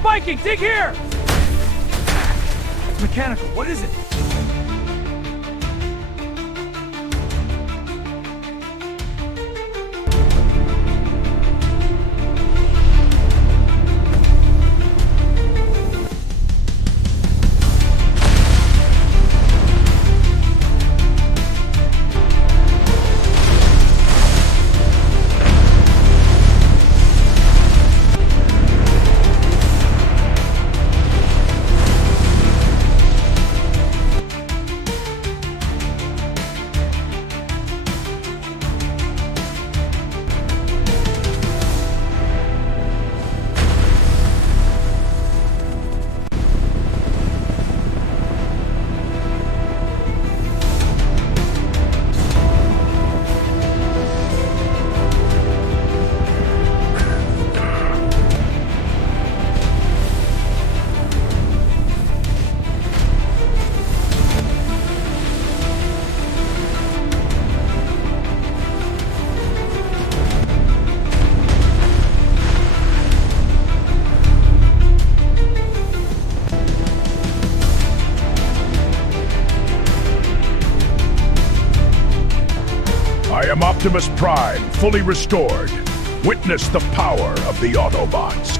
spiking! Dig here! It's mechanical. What is it? I am Optimus Prime, fully restored. Witness the power of the Autobots.